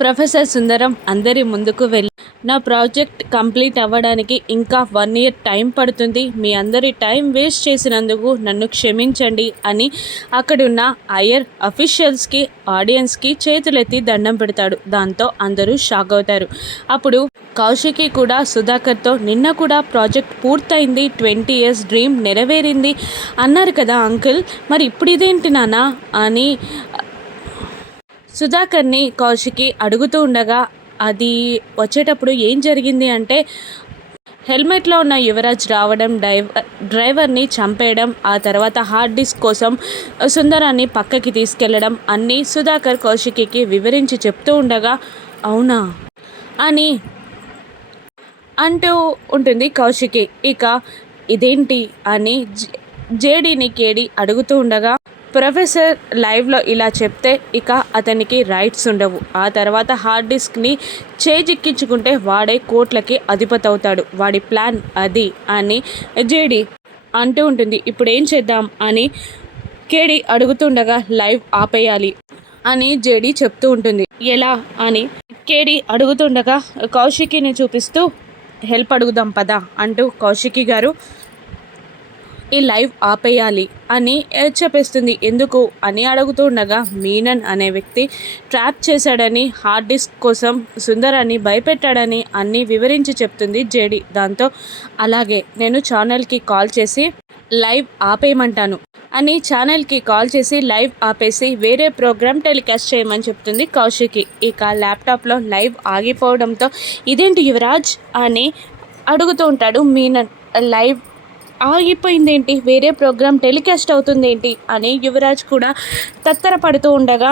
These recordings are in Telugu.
ప్రొఫెసర్ సుందరం అందరి ముందుకు వెళ్ళి నా ప్రాజెక్ట్ కంప్లీట్ అవ్వడానికి ఇంకా వన్ ఇయర్ టైం పడుతుంది. మీ అందరి టైం వేస్ట్ చేసినందుకు నన్ను క్షమించండి అని అక్కడున్న హయ్యర్ అఫీషియల్స్కి ఆడియన్స్కి చేతులెత్తి దండం పెడతాడు. దాంతో అందరూ షాక్ అవుతారు. అప్పుడు కౌశికి కూడా సుధాకర్తో నిన్న కూడా ప్రాజెక్ట్ పూర్తయింది. ట్వంటీ ఇయర్స్ డ్రీమ్ నెరవేరింది. అన్నారు కదా అంకుల్ మరి ఇప్పుడు ఇదేంటి నాన్న? అని సుధాకర్ని కౌశికి అడుగుతూ ఉండగా అది వచ్చేటప్పుడు ఏం జరిగింది అంటే హెల్మెట్లో ఉన్న యువరాజ్ రావడం డ్రైవర్ డ్రైవర్ని చంపేయడం ఆ తర్వాత హార్డ్ డిస్క్ కోసం సుందరాన్ని పక్కకి తీసుకెళ్ళడం అన్నీ సుధాకర్ కౌశికి వివరించి చెప్తూ ఉండగా అవునా? అని అంటూ ఉంటుంది కౌశికి. ఇక ఇదేంటి అని జేడీని కేడి అడుగుతూ ఉండగా ప్రొఫెసర్ లైవ్లో ఇలా చెప్తే ఇక అతనికి రైట్స్ ఉండవు. ఆ తర్వాత హార్డ్ డిస్క్ని చేజిక్కించుకుంటే వాడే కోట్లకి అధిపతి అవుతాడు వాడి ప్లాన్ అది అని జేడి అంటూ ఉంటుంది. ఇప్పుడు ఏం చేద్దాం అని కేడి అడుగుతుండగా లైవ్ ఆపేయాలి అని జేడి చెప్తూ ఉంటుంది. ఎలా అని కేడి అడుగుతుండగా కౌశికిని చూపిస్తూ హెల్ప్ అడుగుదాం పదా అంటూ కౌశికి గారు ఈ లైవ్ ఆపేయాలి అని చెప్పేస్తుంది? ఎందుకు? అని అడుగుతుండగా మీనన్ అనే వ్యక్తి ట్రాప్ చేశాడని హార్డ్ డిస్క్ కోసం సుందరాన్ని భయపెట్టాడని అన్నీ వివరించి చెప్తుంది జేడి. దాంతో అలాగే నేను ఛానల్కి కాల్ చేసి లైవ్ ఆపేయమంటాను అని ఛానల్కి కాల్ చేసి లైవ్ ఆపేసి వేరే ప్రోగ్రామ్ టెలికాస్ట్ చేయమని చెప్తుంది కౌశికి. ఇక ల్యాప్టాప్లో లైవ్ ఆగిపోవడంతో ఇదేంటి యువరాజ్? అని అడుగుతూ ఉంటాడు మీనన్. లైవ్ ఆగిపోయిందేంటి? వేరే ప్రోగ్రామ్ టెలికాస్ట్ అవుతుందేంటి? అని యువరాజ్ కూడా తత్తరపడుతూ ఉండగా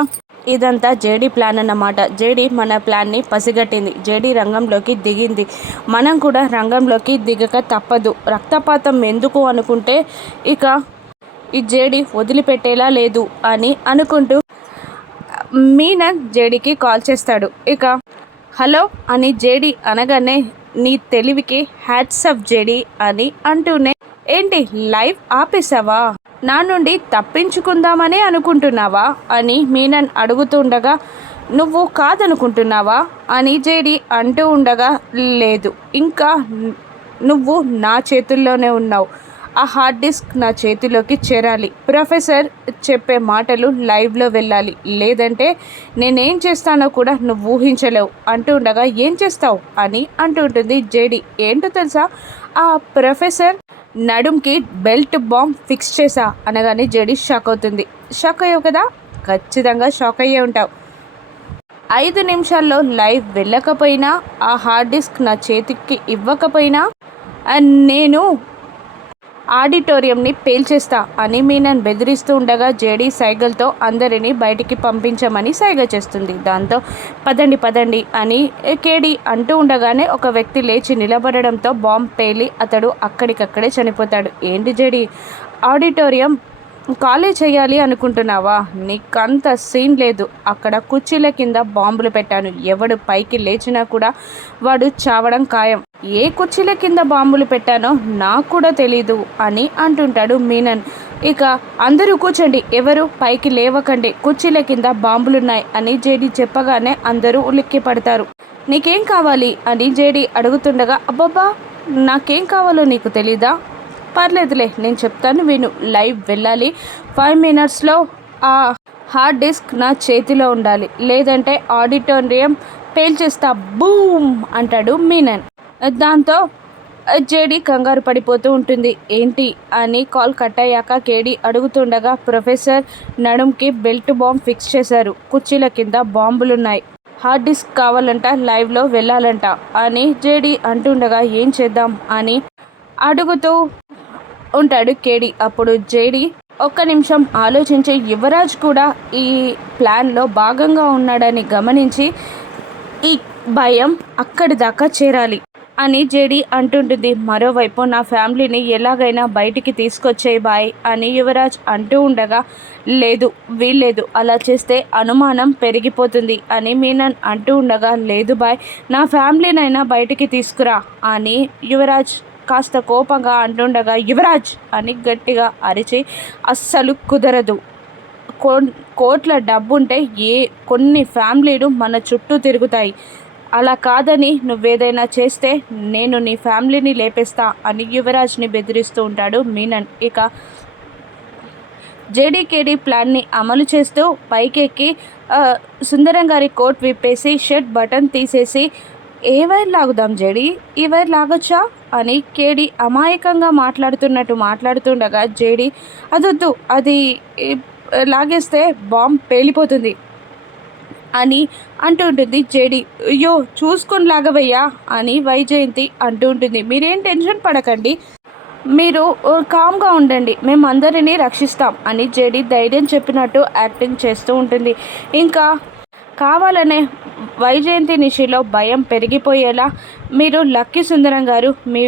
ఇదంతా జేడీ ప్లాన్ అన్నమాట. జేడీ మన ప్లాన్ని పసిగట్టింది. జేడీ రంగంలోకి దిగింది. మనం కూడా రంగంలోకి దిగక తప్పదు. రక్తపాతం ఎందుకు అనుకుంటే ఇక ఈ జేడీ వదిలిపెట్టేలా లేదు అని అనుకుంటూ మీనన్ జేడీకి కాల్ చేస్తాడు. ఇక హలో అని జేడీ అనగానే నీ తెలివికి హ్యాట్సప్ జేడీ అని అంటూనే ఏంటి లైవ్ ఆపేశావా? నా నుండి తప్పించుకుందామనే అనుకుంటున్నావా? అని మీనన్ అడుగుతుండగా నువ్వు కాదనుకుంటున్నావా? అని జేడి అంటూ ఉండగా లేదు ఇంకా నువ్వు నా చేతుల్లోనే ఉన్నావు. ఆ హార్డ్ డిస్క్ నా చేతిలోకి చేరాలి. ప్రొఫెసర్ చెప్పే మాటలు లైవ్లో వెళ్ళాలి. లేదంటే నేనేం చేస్తానో కూడా నువ్వు ఊహించలేవు. అంటూ ఉండగా ఏం చేస్తావు? అని అంటూ ఉంటుంది జేడి. ఏంటో తెలుసా? ఆ ప్రొఫెసర్ నడుంకి బెల్ట్ బాంబ్ ఫిక్స్ చేసా అనగానే జడి షాక్ అవుతుంది. షాక్ అయ్యావు కదా? ఖచ్చితంగా షాక్ అయ్యే ఉంటావు. ఐదు నిమిషాల్లో లైవ్ వెళ్ళకపోయినా ఆ హార్డ్ డిస్క్ నా చేతికి ఇవ్వకపోయినా ఆ, నేను ఆడిటోరియంని పేల్చేస్తా అని మీనన్ బెదిరిస్తూ ఉండగా జేడీ సైగల్తో అందరినీ బయటికి పంపించమని సైగ చేస్తుంది. దాంతో పదండి పదండి అని కేడీ అంటూ ఉండగానే ఒక వ్యక్తి లేచి నిలబడడంతో బాంబ్ పేలి అతడు అక్కడికక్కడే చనిపోతాడు. ఏంటి జేడీ? ఆడిటోరియం ఖాళీ చేయాలి అనుకుంటున్నావా? నీకంత సీన్ లేదు. అక్కడ కుర్చీల కింద బాంబులు పెట్టాను. ఎవడు పైకి లేచినా కూడా వాడు చావడం ఖాయం. ఏ కుర్చీల కింద బాంబులు పెట్టానో నాకు కూడా తెలీదు అని అంటుంటాడు మీనన్. ఇక అందరూ కూర్చోండి ఎవరు? పైకి లేవకండి. కుర్చీల కింద బాంబులున్నాయి అని జేడి చెప్పగానే అందరూ ఉలిక్కి పడతారు. నీకేం కావాలి? అని జేడి అడుగుతుండగా అబ్బబ్బా నాకేం కావాలో నీకు తెలీదా? పర్లేదులే నేను చెప్తాను విను. లైవ్ వెళ్ళాలి. ఫైవ్ మినిట్స్లో ఆ హార్డ్ డిస్క్ నా చేతిలో ఉండాలి. లేదంటే ఆడిటోరియం పేల్చేస్తా. బూమ్! అంటాడు మీనన్. దాంతో జేడి కంగారు పడిపోతూ ఉంటుంది. ఏంటి అని కాల్ కట్ అయ్యాక కేడి అడుగుతుండగా ప్రొఫెసర్ నడుంకి బెల్ట్ బాంబ్ ఫిక్స్ చేశారు. కుర్చీల కింద బాంబులున్నాయి. హార్డ్ డిస్క్ కావాలంట లైవ్లో వెళ్ళాలంట అని జేడి అంటుండగా ఏం చేద్దాం అని అడుగుతూ ఉంటాడు కేడి. అప్పుడు జేడి ఒక్క నిమిషం ఆలోచించి యువరాజ్ కూడా ఈ ప్లాన్లో భాగంగా ఉన్నాడని గమనించి ఈ భయం అక్కడి దాకా చేరాలి. అని జేడి అంటుంటుంది. మరోవైపు నా ఫ్యామిలీని ఎలాగైనా బయటికి తీసుకొచ్చేయి బాయ్ అని యువరాజ్ అంటూ ఉండగా లేదు వీల్లేదు అలా చేస్తే అనుమానం పెరిగిపోతుంది అని మీనన్ అంటూ ఉండగా లేదు బాయ్ నా ఫ్యామిలీనైనా బయటికి తీసుకురా అని యువరాజ్ కాస్త కోపంగా అంటుండగా యువరాజ్ అని గట్టిగా అరిచి అస్సలు కుదరదు. కో కోట్ల డబ్బుంటే ఏ కొన్ని ఫ్యామిలీలు మన చుట్టూ తిరుగుతాయి. అలా కాదని నువ్వేదైనా చేస్తే నేను నీ ఫ్యామిలీని లేపేస్తా అని యువరాజ్ని బెదిరిస్తూ ఉంటాడు మీనన్. ఇక జేడీకేడీ ప్లాన్ని అమలు చేస్తూ పైకెక్కి సుందరం గారి కోట్ విప్పేసి షర్ట్ బటన్ తీసేసి ఏ వైర్ లాగుదాం జేడి? ఈ వైర్ లాగొచ్చా? అని కేడి అమాయకంగా మాట్లాడుతున్నట్టు మాట్లాడుతుండగా జేడి అదొద్దు అది లాగేస్తే బాంబ్ పేలిపోతుంది. అని అంటూ ఉంటుంది జేడి. అయ్యో చూసుకొని లాగవయ్యా అని వైజయంతి అంటూ ఉంటుంది మీరేం టెన్షన్ పడకండి. మీరు కామ్గా ఉండండి. మేమందరినీ రక్షిస్తాం అని జేడి ధైర్యం చెప్పినట్టు యాక్టింగ్ చేస్తూ ఉంటుంది. ఇంకా కావాలనే వైజయంతి నిషిలో భయం పెరిగిపోయేలా మీరు లక్కీ సుందరం గారు మీ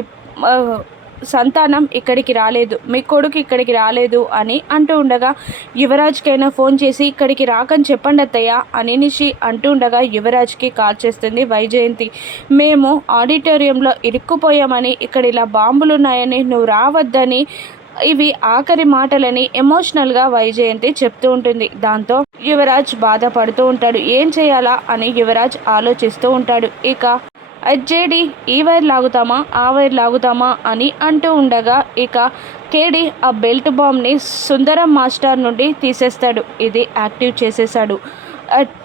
సంతానం ఇక్కడికి రాలేదు మీ కొడుకు ఇక్కడికి రాలేదు అని అంటూ ఉండగా యువరాజ్కైనా ఫోన్ చేసి ఇక్కడికి రాకని చెప్పండి అత్తయ్య అని నిషి అంటూ ఉండగా యువరాజ్కి కాల్ చేస్తుంది వైజయంతి. మేము ఆడిటోరియంలో ఇరుక్కుపోయామని ఇక్కడ ఇలా బాంబులు ఉన్నాయని నువ్వు రావద్దని ఇవి ఆఖరి మాటలని ఎమోషనల్గా వైజయంతి చెప్తూ ఉంటుంది. దాంతో యువరాజ్ బాధపడుతూ ఉంటాడు. ఏం చేయాలా అని యువరాజ్ ఆలోచిస్తూ ఉంటాడు. ఇక అజ్జేడి ఈ వైర్ లాగుతామా? ఆ వైర్ లాగుతామా? అని అంటూ ఉండగా ఇక కేడి ఆ బెల్ట్ బాంబ్ని సుందరం మాస్టర్ నుండి తీసేస్తాడు. ఇది యాక్టివ్ చేసేసాడు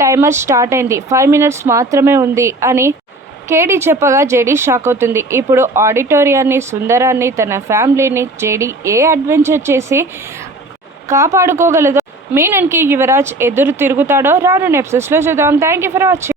టైమర్ స్టార్ట్ అయింది. ఫైవ్ మినిట్స్ మాత్రమే ఉంది అని కేడీ చెప్పగా జేడీ షాక్ అవుతుంది. ఇప్పుడు ఆడిటోరియాన్ని సుందరాన్ని తన ఫ్యామిలీని జేడీ ఏ అడ్వెంచర్ చేసి కాపాడుకోగలదో మీనన్కి యువరాజ్ ఎదురు తిరుగుతాడో రాను నెప్సెస్లో చూద్దాం. Thank you for watching.